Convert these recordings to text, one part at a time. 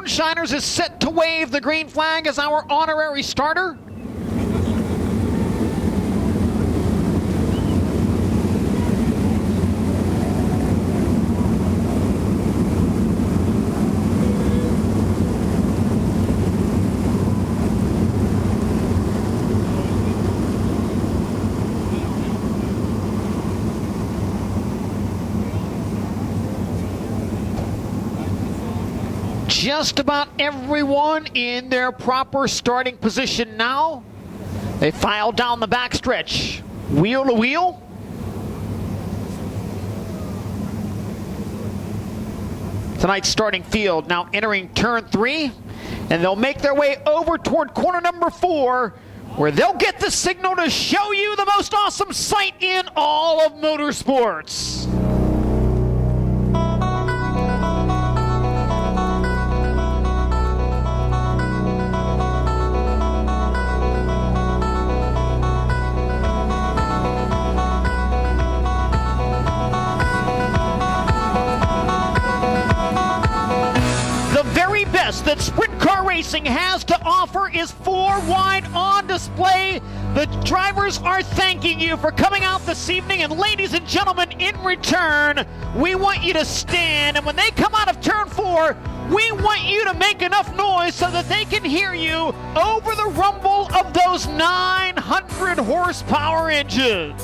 Moonshiners is set to wave the green flag as our honorary starter. Just about everyone in their proper starting position now. They file down the backstretch, wheel to wheel. Tonight's starting field now entering turn 3, and they'll make their way over toward corner number 4, where they'll get the signal to show you the most awesome sight in all of motorsports. That sprint car racing has to offer is 4 wide on display. The drivers are thanking you for coming out this evening, and ladies and gentlemen, in return, we want you to stand, and when they come out of turn 4, we want you to make enough noise so that they can hear you over the rumble of those 900 horsepower engines.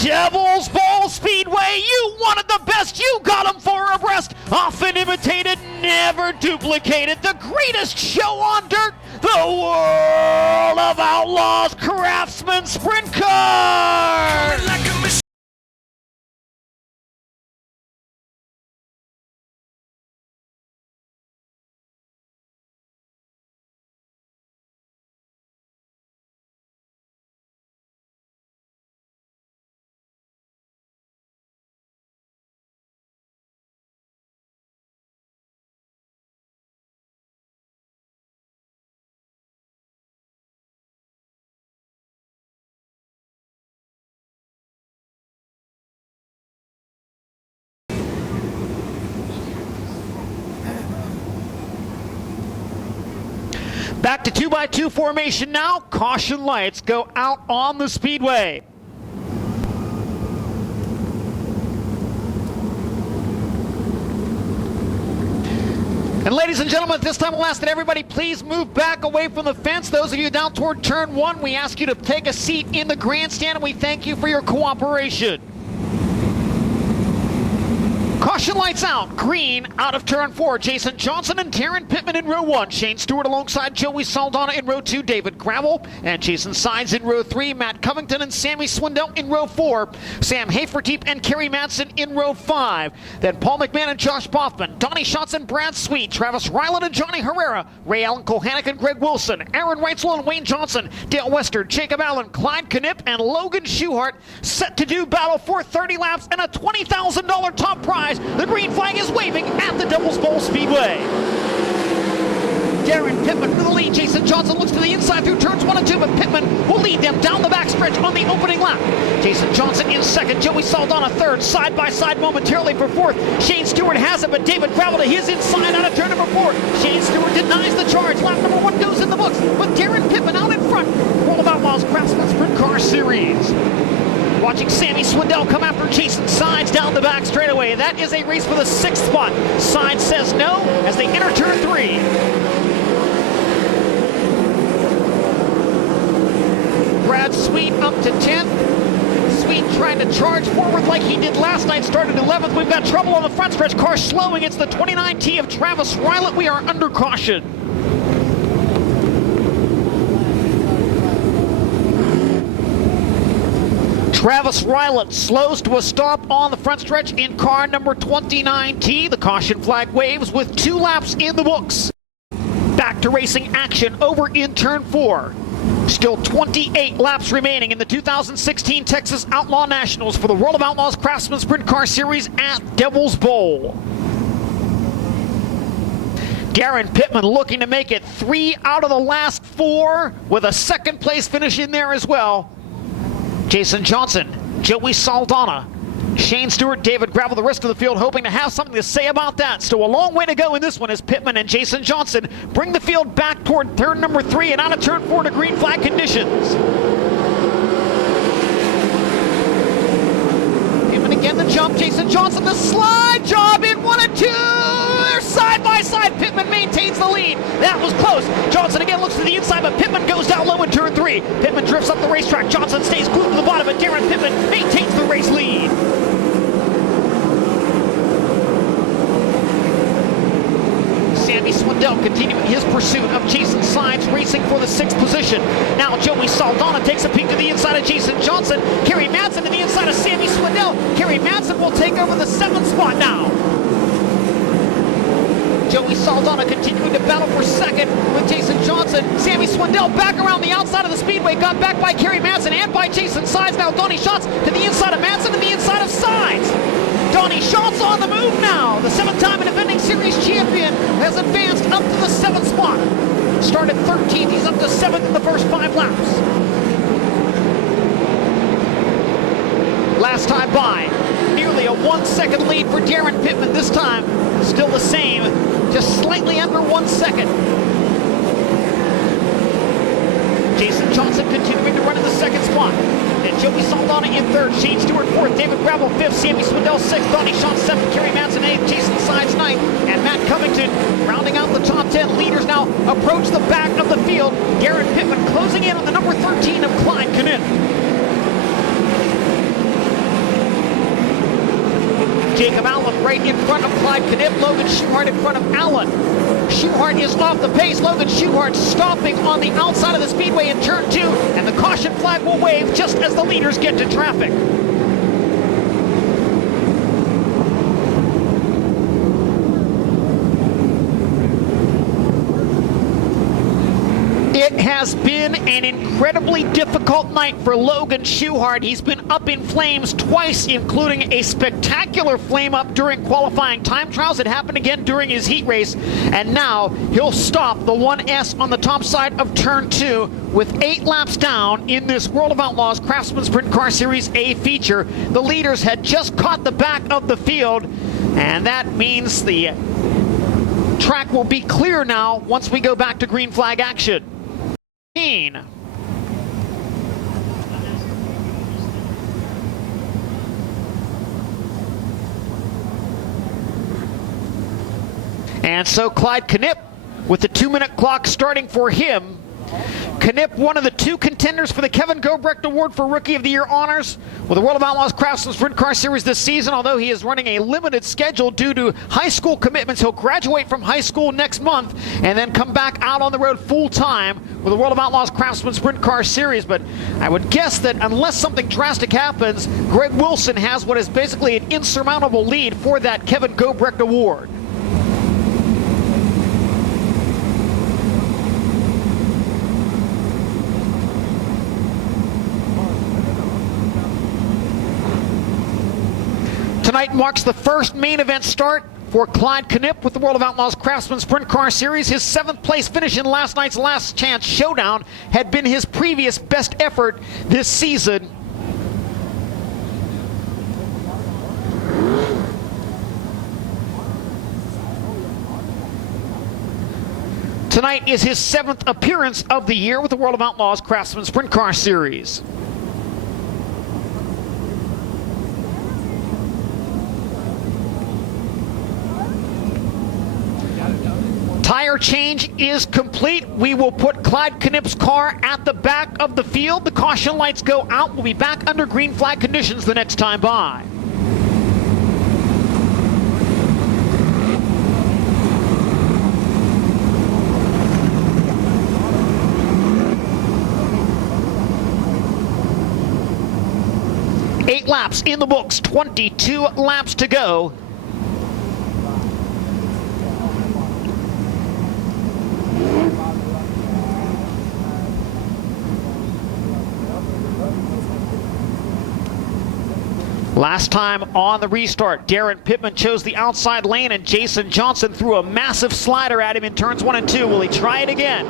Devil's Bowl Speedway, you wanted the best, you got them 4 abreast, often imitated, never duplicated, the greatest show on dirt, the World of Outlaws Craftsman Sprint Car! Back to 2x2 formation now. Caution lights go out on the speedway. And ladies and gentlemen, at this time we'll ask that everybody please move back away from the fence. Those of you down toward turn 1, we ask you to take a seat in the grandstand, and we thank you for your cooperation. Caution lights out, green out of turn 4. Jason Johnson and Darren Pittman in row 1. Shane Stewart alongside Joey Saldana in row 2. David Gravel and Jason Sides in row 3. Matt Covington and Sammy Swindell in row 4. Sam Haferteep and Kerry Madsen in row 5. Then Paul McMahon and Josh Boffman. Donnie Schatz and Brad Sweet. Travis Ryland and Johnny Herrera. Ray Allen Kohanek and Greg Wilson. Aaron Reitzel and Wayne Johnson. Dale Wester, Jacob Allen, Clyde Knipp, and Logan Schuhart set to do battle for 30 laps and a $20,000 top prize. The green flag is waving at the Devil's Bowl Speedway. Darren Pittman for the lead. Jason Johnson looks to the inside through turns 1 and 2, but Pittman will lead them down the backstretch on the opening lap. Jason Johnson in second. Joey Saldana third. Side by side momentarily for fourth. Shane Stewart has it, but David Gravel to his inside out of turn number 4. Shane Stewart denies the charge. Lap number 1 goes in the books, with Darren Pittman out in front. World of Outlaws Craftsman Sprint Car Series. Watching Sammy Swindell come after Jason Sides down the back straightaway. That is a race for the 6th spot. Sides says no as they enter turn 3. Brad Sweet up to 10th. Sweet trying to charge forward like he did last night. Started 11th. We've got trouble on the front stretch. Car slowing. It's the 29T of Travis Rylant. We are under caution. Travis Rylant slows to a stop on the front stretch in car number 29T. The caution flag waves with 2 laps in the books. Back to racing action over in turn 4. Still 28 laps remaining in the 2016 Texas Outlaw Nationals for the World of Outlaws Craftsman Sprint Car Series at Devil's Bowl. Darren Pittman looking to make it 3 out of the last 4 with a 2nd place finish in there as well. Jason Johnson, Joey Saldana, Shane Stewart, David Gravel, the rest of the field hoping to have something to say about that. Still a long way to go in this one as Pittman and Jason Johnson bring the field back toward turn number 3 and out of turn 4 to green flag conditions. Pittman again the jump, Jason Johnson the slide job in 1 and 2. They're side by side. Pittman maintains the lead. That was close. Johnson again looks to the inside, but Pittman goes down low in turn 3. Pittman drifts up the racetrack. Johnson stays glued to the bottom, but Darren Pittman maintains the race lead. Sammy Swindell continuing his pursuit of Jason Sides, racing for the 6th position. Now Joey Saldana takes a peek to the inside of Jason Johnson. Kerry Madsen to the inside of Sammy Swindell. Kerry Madsen will take over the 7th spot now. Joey Saldana continuing to battle for 2nd with Jason Johnson. Sammy Swindell back around the outside of the speedway, got back by Kerry Madsen and by Jason Sides. Now Donnie Schatz to the inside of Madsen to the inside of Sides. Donnie Schatz on the move now. The 7th-time and defending series champion has advanced up to the 7th spot. Started 13th, he's up to 7th in the first 5 laps. Last time by, nearly a 1-second lead for Darren Pittman. This time, still the same, just slightly under 1 second. Jason Johnson continuing to run in the 2nd spot. And Joey Saldana in 3rd, Shane Stewart 4th, David Gravel 5th, Sammy Swindell 6th, Donnie Schatz 7th, Kerry Madsen 8th, Jason Sides 9th, and Matt Covington rounding out the top 10. Leaders now approach the back of the field. Darren Pittman closing in on the number 13 of Clyde Knipp. Jacob Allen right in front of Clyde Knipp. Logan Schuchart in front of Allen. Schuchart is off the pace. Logan Schuchart stopping on the outside of the speedway in turn 2, and the caution flag will wave just as the leaders get to traffic. It has been an incredibly difficult night for Logan Schuchart. He's been up in flames twice, including a spectacular flame up during qualifying time trials. It happened again during his heat race, and now he'll stop the 1S on the top side of turn 2 with 8 laps down in this World of Outlaws Craftsman Sprint Car Series A feature. The leaders had just caught the back of the field, and that means the track will be clear now once we go back to green flag action. And so Clyde Knipp with the 2-minute clock starting for him. Knipp, one of the 2 contenders for the Kevin Gobrecht Award for Rookie of the Year honors with the World of Outlaws Craftsman Sprint Car Series this season. Although he is running a limited schedule due to high school commitments, he'll graduate from high school next month and then come back out on the road full-time with the World of Outlaws Craftsman Sprint Car Series. But I would guess that unless something drastic happens, Greg Wilson has what is basically an insurmountable lead for that Kevin Gobrecht Award. Tonight marks the first main event start for Clyde Knipp with the World of Outlaws Craftsman Sprint Car Series. His 7th place finish in last night's Last Chance Showdown had been his previous best effort this season. Tonight is his 7th appearance of the year with the World of Outlaws Craftsman Sprint Car Series. Tire change is complete. We will put Clyde Knipp's car at the back of the field. The caution lights go out. We'll be back under green flag conditions the next time by. Eight laps in the books, 22 laps to go. Last time on the restart, Darren Pittman chose the outside lane and Jason Johnson threw a massive slider at him in turns 1 and 2. Will he try it again?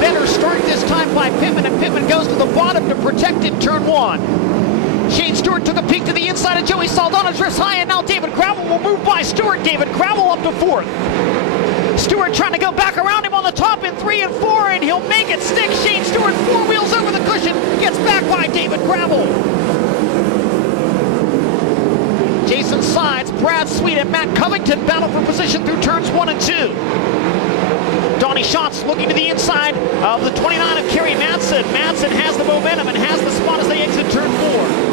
Better start this time by Pittman, and Pittman goes to the bottom to protect in turn 1. peek to the inside of Joey Saldana, drifts high, and now David Gravel will move by Stewart. David Gravel up to fourth. Stewart trying to go back around him on the top in 3 and 4, and he'll make it stick. Shane Stewart 4 wheels over the cushion, gets back by David Gravel. Jason Sides, Brad Sweet, and Matt Covington battle for position through turns 1 and 2. Donnie Schatz looking to the inside of the 29 of Kerry Madsen. Madsen has the momentum and has the spot as they exit turn 4.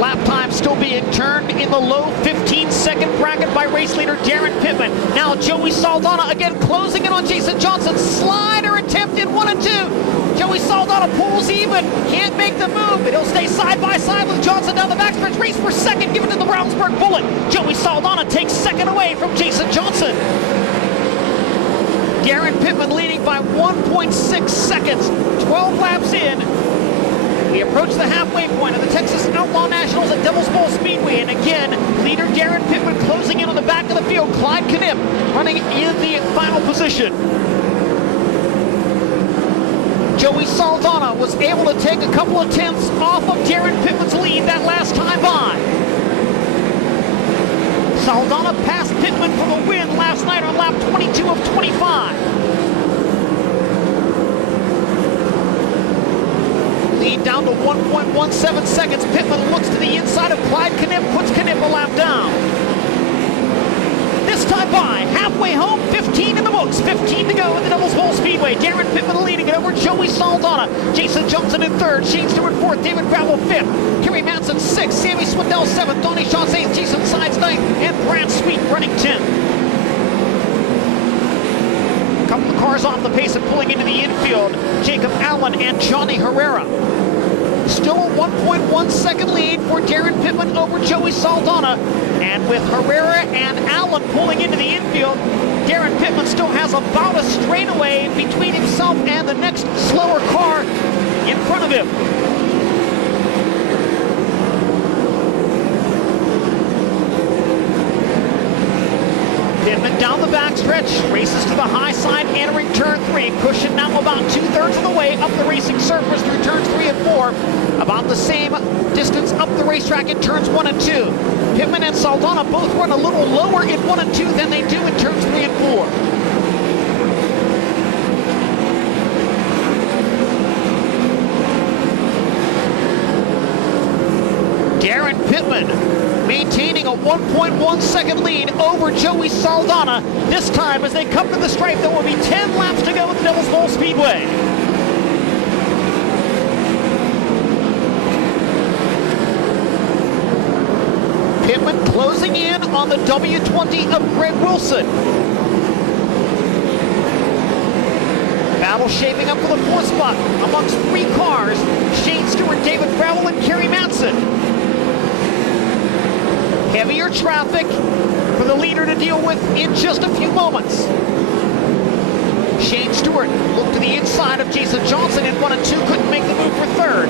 Lap time still being turned in the low 15-second bracket by race leader Darren Pittman. Now Joey Saldana again closing in on Jason Johnson. Slider attempt in 1 and 2. Joey Saldana pulls even, can't make the move, but he'll stay side by side with Johnson down the backstretch. Race for second, given to the Brownsburg Bullet. Joey Saldana takes second away from Jason Johnson. Darren Pittman leading by 1.6 seconds, 12 laps in. We approach the halfway point of the Texas Outlaw Nationals at Devil's Bowl Speedway, and again, leader Darren Pittman closing in on the back of the field. Clyde Knipp running in the final position. Joey Saldana was able to take a couple of tenths off of Darren Pittman's lead that last time by. Saldana passed Pittman for the win last night on lap 22 of 25. Lead down to 1.17 seconds. Pittman looks to the inside of Clyde Knipp, puts Knipp a lap down. This time by, halfway home, 15 in the books, 15 to go at the Devil's Bowl Speedway. Darren Pittman leading it over Joey Saldana. Jason Johnson in third, Shane Stewart fourth, David Gravel fifth, Kerry Madsen sixth, Sammy Swindell seventh, Donnie Schatz eighth, Jason Sides ninth, and Brad Sweet running 10th. A couple of cars off the pace and pulling into the infield, Jacob Allen and Johnny Herrera. Still a 1.1 second lead for Darren Pittman over Joey Saldana. And with Herrera and Allen pulling into the infield, Darren Pittman still has about a straightaway between himself and the next slower car in front of him. Pittman down the backstretch, races to the high side, entering turn 3. Cushion now about 2/3 of the way up the racing surface through turns 3 and 4. About the same distance up the racetrack in turns 1 and 2. Pittman and Saldana both run a little lower in 1 and 2 than they do in turns 3 and 4. Darren Pittman maintaining a 1.1 second lead over Joey Saldana. This time as they come to the stripe, there will be 10 laps to go at the Devil's Bowl Speedway. Pittman closing in on the W20 of Greg Wilson. Battle shaping up for the 4th spot amongst 3 cars, Shane Stewart, David Gravel, and Kerry Madsen. Heavier traffic for the leader to deal with in just a few moments. Shane Stewart looked to the inside of Jason Johnson in 1 and 2, couldn't make the move for third.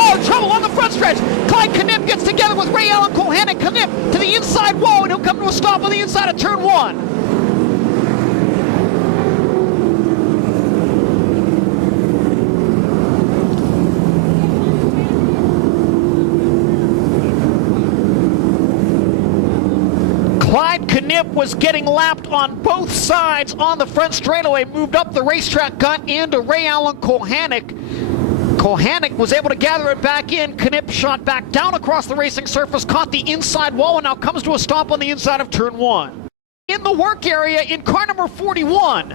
Oh, trouble on the front stretch. Clyde Knipp gets together with Ray Allen Kohanek. Knipp to the inside wall, and he'll come to a stop on the inside of turn 1. Clyde Knipp was getting lapped on both sides on the front straightaway, moved up the racetrack, got into Ray Allen Kohanek. Kohanek was able to gather it back in. Knipp shot back down across the racing surface, caught the inside wall, and now comes to a stop on the inside of turn 1. In the work area in car number 41.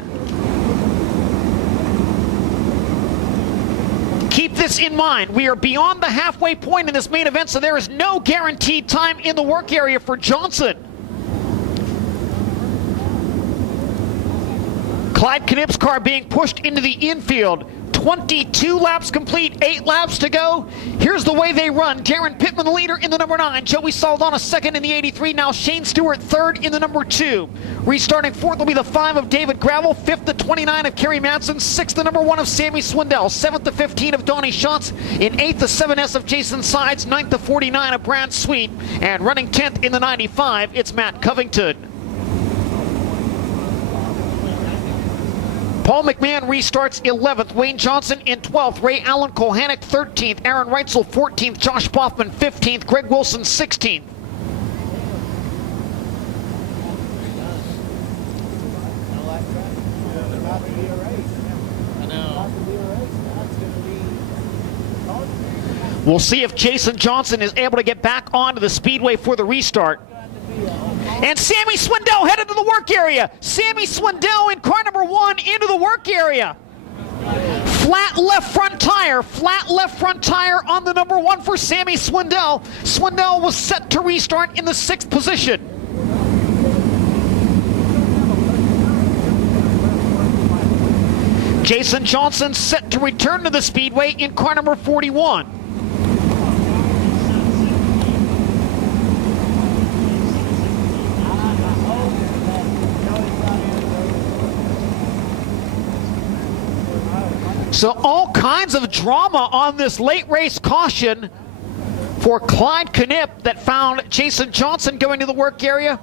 Keep this in mind. We are beyond the halfway point in this main event, so there is no guaranteed time in the work area for Johnson. Clyde Knipp's car being pushed into the infield. 22 laps complete, 8 laps to go. Here's the way they run. Darren Pittman, the leader in the number 9. Joey Saldana second in the 83. Now Shane Stewart third in the number 2. Restarting fourth will be the 5 of David Gravel. 5th the 29 of Kerry Madsen. 6th the number 1 of Sammy Swindell. 7th the 15 of Donnie Schatz. In 8th the 7S of Jason Sides. 9th the 49 of Brad Sweet. And running 10th in the 95, it's Matt Covington. Paul McMahon restarts 11th, Wayne Johnson in 12th, Ray Allen Kohanek 13th, Aaron Reitzel 14th, Josh Boffman 15th, Greg Wilson 16th. We'll see if Jason Johnson is able to get back onto the speedway for the restart. And Sammy Swindell headed to the work area. Sammy Swindell in car number 1 into the work area. Flat left front tire on the number 1 for Sammy Swindell. Swindell was set to restart in the 6th position. Jason Johnson set to return to the speedway in car number 41. So all kinds of drama on this late race caution for Clyde Knipp that found Jason Johnson going to the work area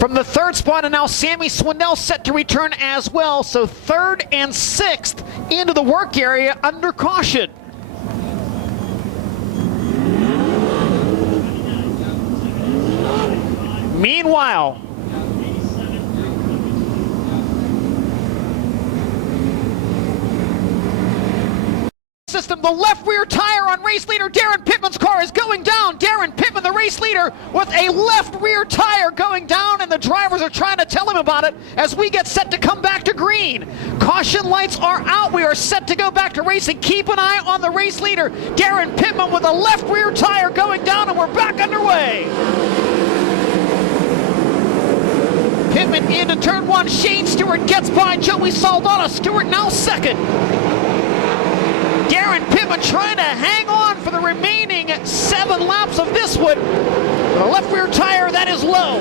from the 3rd spot, and now Sammy Swindell set to return as well. So 3rd and 6th into the work area under caution. Meanwhile, system, the left rear tire on race leader Darren Pittman's car is going down. Darren Pittman, the race leader, with a left rear tire going down, and the drivers are trying to tell him about it as we get set to come back to green. Caution lights are out. We are set to go back to racing. Keep an eye on the race leader, Darren Pittman, with a left rear tire going down, and we're back underway. Pittman into turn 1. Shane Stewart gets by Joey Saldana. Stewart now 2nd. Darren Pittman trying to hang on for the remaining 7 laps of this one. The left rear tire, that is low.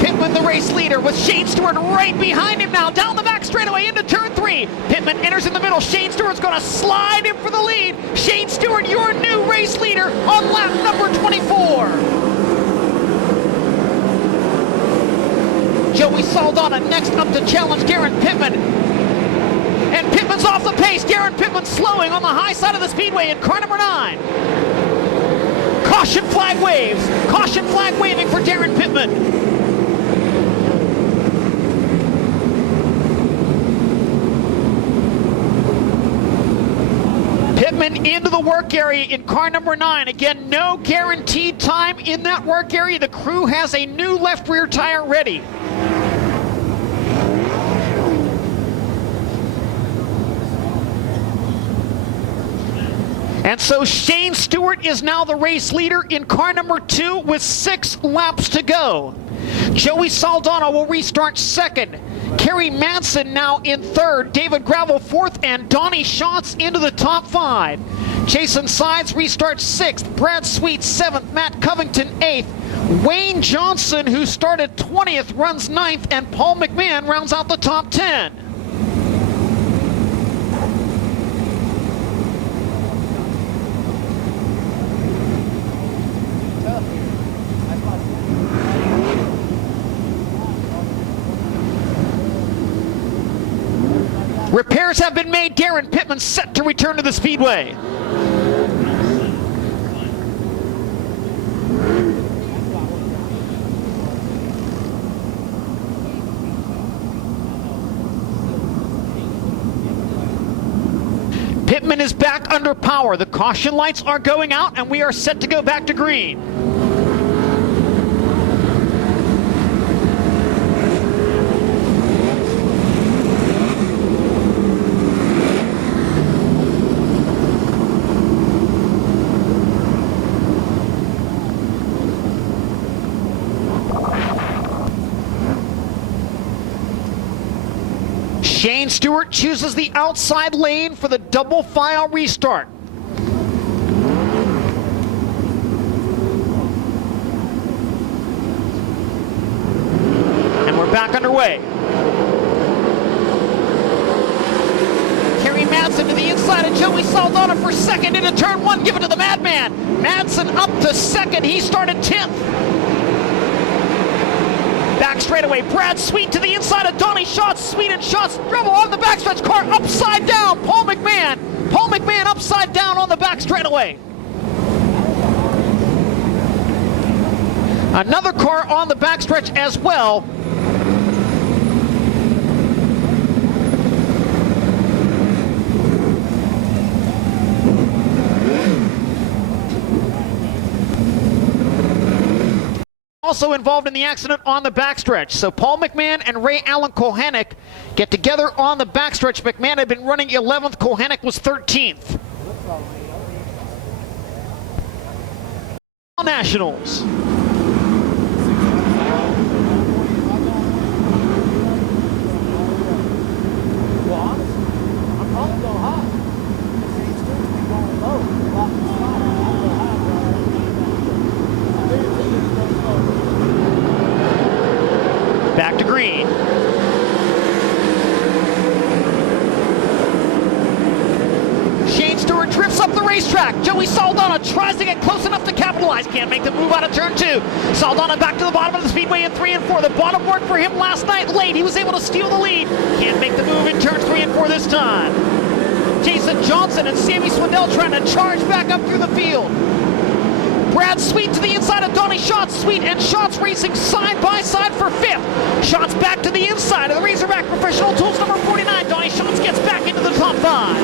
Pittman, the race leader, with Shane Stewart right behind him now. Down the back straightaway into turn 3. Pittman enters in the middle. Shane Stewart's going to slide in for the lead. Shane Stewart, your new race leader on lap number 24. Joey Saldana next up to challenge Darren Pittman. And Pittman's off the pace. Darren Pittman slowing on the high side of the speedway in car number 9. Caution flag waves. Caution flag waving for Darren Pittman. Pittman into the work area in car number 9. Again, no guaranteed time in that work area. The crew has a new left rear tire ready. And so Shane Stewart is now the race leader in car number 2 with 6 laps to go. Joey Saldana will restart 2nd. Kerry Madsen now in 3rd. David Gravel 4th, and Donnie Schatz into the top 5. Jason Sides restarts 6th. Brad Sweet 7th. Matt Covington 8th. Wayne Johnson, who started 20th, runs 9th, and Paul McMahon rounds out the top 10. Repairs have been made. Darren Pittman set to return to the speedway. Pittman is back under power. The caution lights are going out, and we are set to go back to green. Shane Stewart chooses the outside lane for the double file restart. And we're back underway. Kerry Madsen to the inside of Joey Saldana for 2nd into turn 1. Give it to the Madman. Madsen up to 2nd. He started 10th. straightaway. Brad Sweet to the inside of Donnie Schatz. Sweet and Schatz trouble on the backstretch. Car upside down. Paul McMahon upside down on the back straightaway. Another car on the backstretch as well. Also involved in the accident on the backstretch. So Paul McMahon and Ray Allen Kohanek get together on the backstretch. McMahon had been running 11th, Kohanek was 13th. Nationals. Back to green. Shane Stewart drifts up the racetrack. Joey Saldana tries to get close enough to capitalize. Can't make the move out of turn 2. Saldana back to the bottom of the speedway in 3 and 4. The bottom worked for him last night late. He was able to steal the lead. Can't make the move in turns 3 and 4 this time. Jason Johnson and Sammy Swindell trying to charge back up through the field. Brad Sweet to the inside of Donnie Schatz. Sweet and Schatz racing side by side for 5th. Schatz back to the inside of the Razorback Professional Tools number 49. Donnie Schatz gets back into the top 5.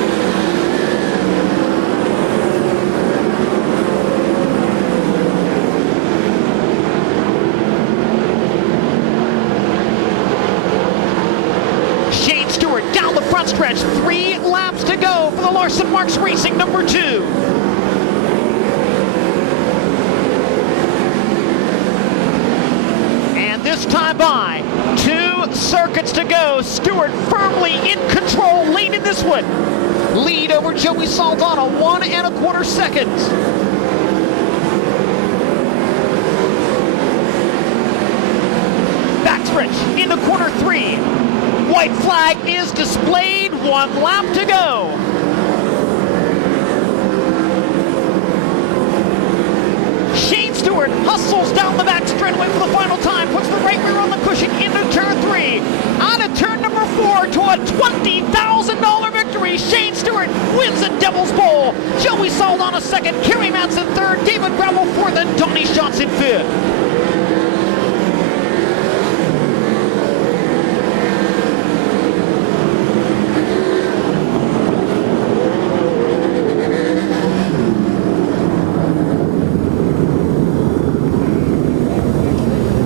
Shane Stewart down the front stretch. 3 laps to go for the Larson Marks Racing number 2. This time by 2 circuits to go. Stewart firmly in control late in this one. Lead over Joey Saldana, 1 1/4 seconds. Backstretch into corner 3. White flag is displayed. 1 lap to go. Shane Stewart hustles down the back straightaway for the final time, puts the right rear on the cushion into turn 3. On to turn number 4 to a $20,000 victory. Shane Stewart wins the Devil's Bowl. Joey Saldana 2nd, Kerry Madsen 3rd, David Gravel 4th, and Donnie Schatz in 5th.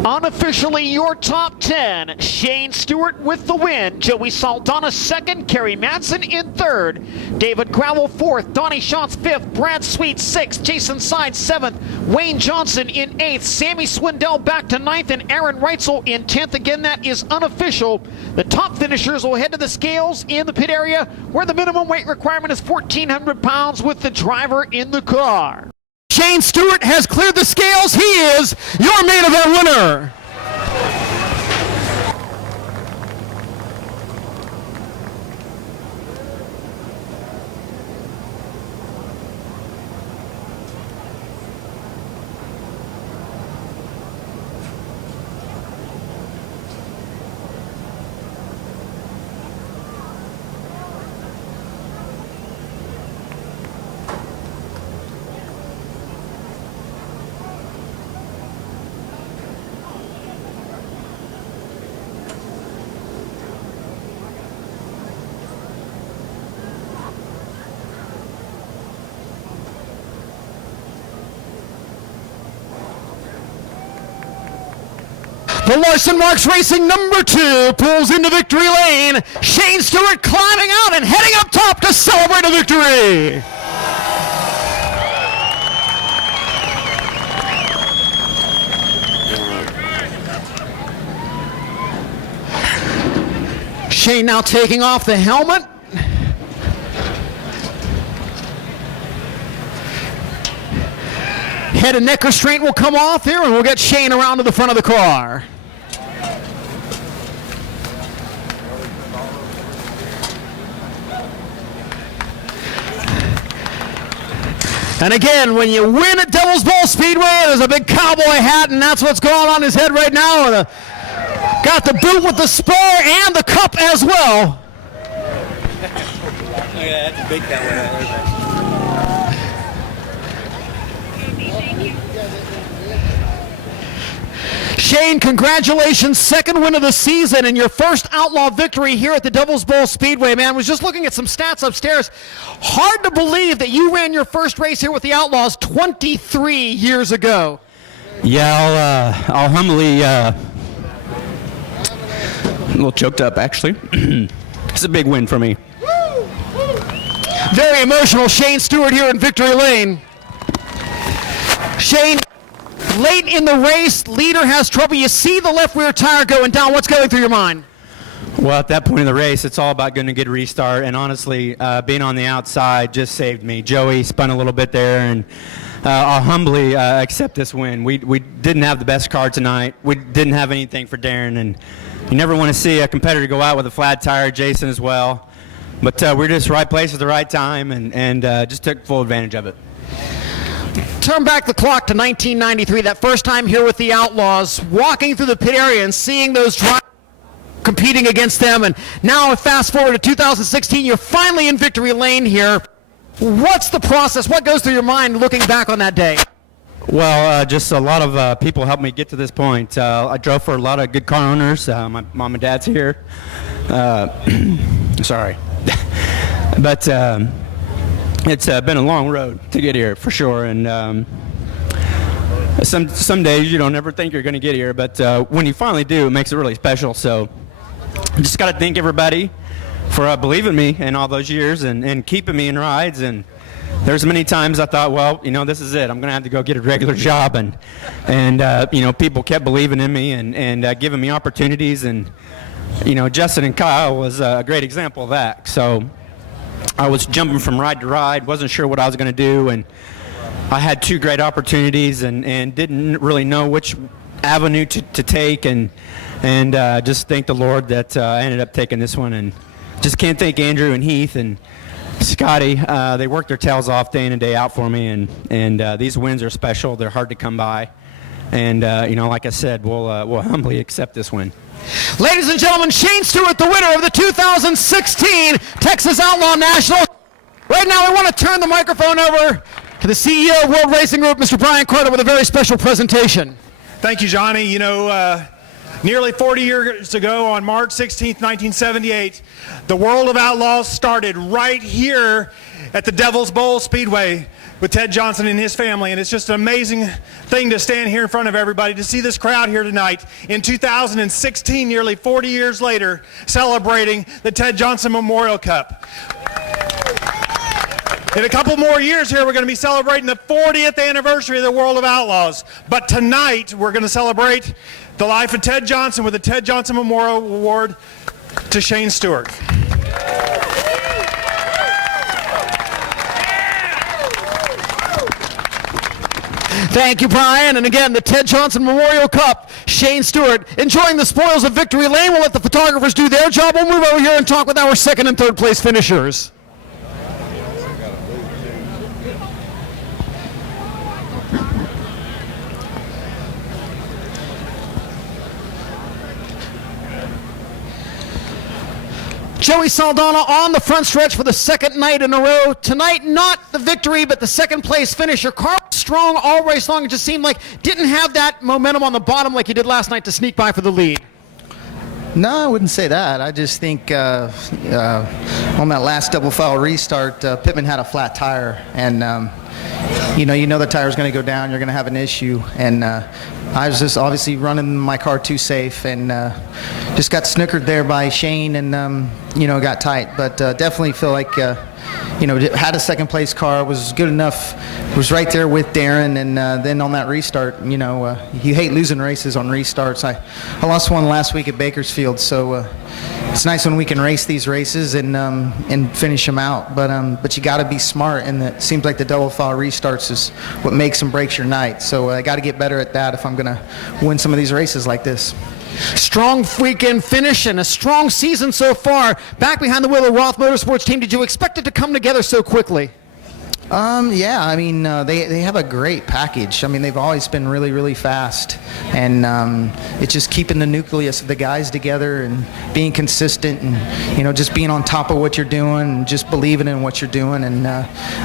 Unofficially, your top 10. Shane Stewart with the win. Joey Saldana 2nd. Kerry Madsen in 3rd. David Gravel 4th. Donnie Schatz 5th. Brad Sweet 6th. Jason Sides 7th. Wayne Johnson in 8th. Sammy Swindell back to 9th. And Aaron Reitzel in 10th. Again, that is unofficial. The top finishers will head to the scales in the pit area where the minimum weight requirement is 1,400 pounds with the driver in the car. Shane Stewart has cleared the scales. He is your main event winner. The Larson Marks Racing number 2 pulls into victory lane. Shane Stewart climbing out and heading up top to celebrate a victory. Shane now taking off the helmet. Head and neck restraint will come off here, and we'll get Shane around to the front of the car. And again, when you win at Devil's Bowl Speedway, there's a big cowboy hat, and that's what's going on his head right now. Got the boot with the spur and the cup as well. Yeah, that's a big one. Shane, congratulations. Second win of the season and your first Outlaw victory here at the Devil's Bowl Speedway, man. I was just looking at some stats upstairs. Hard to believe that you ran your first race here with the Outlaws 23 years ago. Yeah, I'll humbly, a little choked up, actually. It's a big win for me. Very emotional. Shane Stewart here in Victory Lane. Shane, late in the race, leader has trouble. You see the left rear tire going down. What's going through your mind? Well, at that point in the race, it's all about going to get a restart, and honestly, being on the outside just saved me. Joey spun a little bit there, and I'll humbly accept this win. We didn't have the best car tonight. We didn't have anything for Darren, and you never want to see a competitor go out with a flat tire, Jason as well. But we're just right place at the right time, and just took full advantage of it. Turn back the clock to 1993, that first time here with the Outlaws, walking through the pit area and seeing those drivers competing against them, and now fast forward to 2016, you're finally in Victory Lane here. What's the process? What goes through your mind looking back on that day? Well, just a lot of people helped me get to this point. I drove for a lot of good car owners. My mom and dad's here. Sorry. But it's been a long road to get here, for sure. And some days you don't ever think you're going to get here, but when you finally do, it makes it really special. So I just got to thank everybody for believing in me in all those years and keeping me in rides. And there's many times I thought, well, this is it. I'm going to have to go get a regular job. And people kept believing in me and giving me opportunities. And, Justin and Kyle was a great example of that. So I was jumping from ride to ride, wasn't sure what I was going to do. And I had two great opportunities and didn't really know which avenue to take. And just thank the Lord that I ended up taking this one. And just can't thank Andrew and Heath and Scotty. They work their tails off day in and day out for me, and these wins are special. They're hard to come by, and like I said, we'll humbly accept this win. Ladies and gentlemen, Shane Stewart, the winner of the 2016 Texas Outlaw National. Right now, I want to turn the microphone over to the CEO of World Racing Group, Mr. Brian Carter, with a very special presentation. Thank you, Johnny. Nearly 40 years ago, on March 16th, 1978, the World of Outlaws started right here at the Devil's Bowl Speedway with Ted Johnson and his family, and it's just an amazing thing to stand here in front of everybody, to see this crowd here tonight in 2016, nearly 40 years later, celebrating the Ted Johnson Memorial Cup. In a couple more years here, we're going to be celebrating the 40th anniversary of the World of Outlaws, but tonight we're going to celebrate the life of Ted Johnson with the Ted Johnson Memorial Award to Shane Stewart. Thank you, Brian. And again, the Ted Johnson Memorial Cup, Shane Stewart enjoying the spoils of Victory Lane. We'll let the photographers do their job. We'll move over here and talk with our second and third place finishers. Joey Saldana on the front stretch for the second night in a row. Tonight, not the victory, but the second place finish. Your car was strong all race long. It just seemed like didn't have that momentum on the bottom like you did last night to sneak by for the lead. No, I wouldn't say that. I just think on that last double foul restart, Pittman had a flat tire, and you know the tire's going to go down. You're going to have an issue, and I was just obviously running my car too safe, and just got snookered there by Shane, and got tight. But definitely feel like had a second place car, was good enough, was right there with Darren, and then on that restart, you hate losing races on restarts. I lost one last week at Bakersfield, so it's nice when we can race these races and finish them out. But you got to be smart, and it seems like the double foul restarts is what makes and breaks your night. So I got to get better at that if I'm going to win some of these races like this. Strong weekend finish and a strong season so far. Back behind the wheel of Roth Motorsports team, did you expect it to come together so quickly? Yeah, I mean, they have a great package. I mean, they've always been really, really fast. And it's just keeping the nucleus of the guys together and being consistent and, just being on top of what you're doing and just believing in what you're doing. And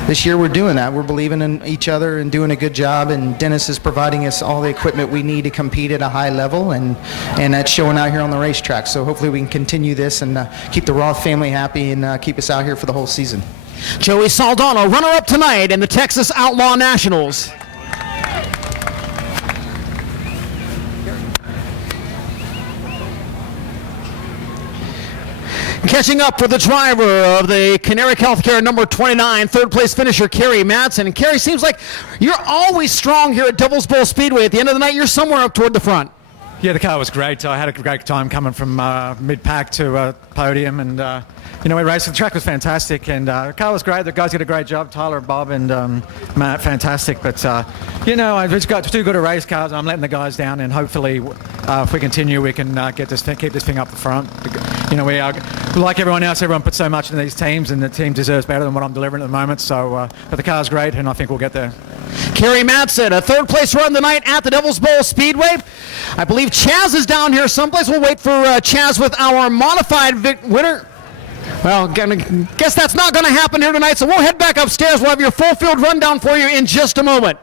this year we're doing that. We're believing in each other and doing a good job. And Dennis is providing us all the equipment we need to compete at a high level. And that's showing out here on the racetrack. So hopefully we can continue this and keep the Roth family happy and keep us out here for the whole season. Joey Saldana, runner-up tonight in the Texas Outlaw Nationals. Catching up with the driver of the Canaric Healthcare number 29, third place finisher Kerry Madsen. And Kerry, seems like you're always strong here at Devil's Bowl Speedway. At the end of the night, you're somewhere up toward the front. Yeah, the car was great. I had a great time coming from mid-pack to podium, and we raced. The track was fantastic, and the car was great. The guys did a great job. Tyler, Bob, and Matt, fantastic. But I've just got too good a race cars. I'm letting the guys down, and hopefully, if we continue, we can keep this thing up the front. We are like everyone else. Everyone puts so much into these teams, and the team deserves better than what I'm delivering at the moment. So, but the car's great, and I think we'll get there. Kerry Madsen, a third place run tonight at the Devil's Bowl Speedway. I believe Chaz is down here someplace. We'll wait for Chaz with our modified winner. Well, guess that's not going to happen here tonight, so we'll head back upstairs. We'll have your full field rundown for you in just a moment.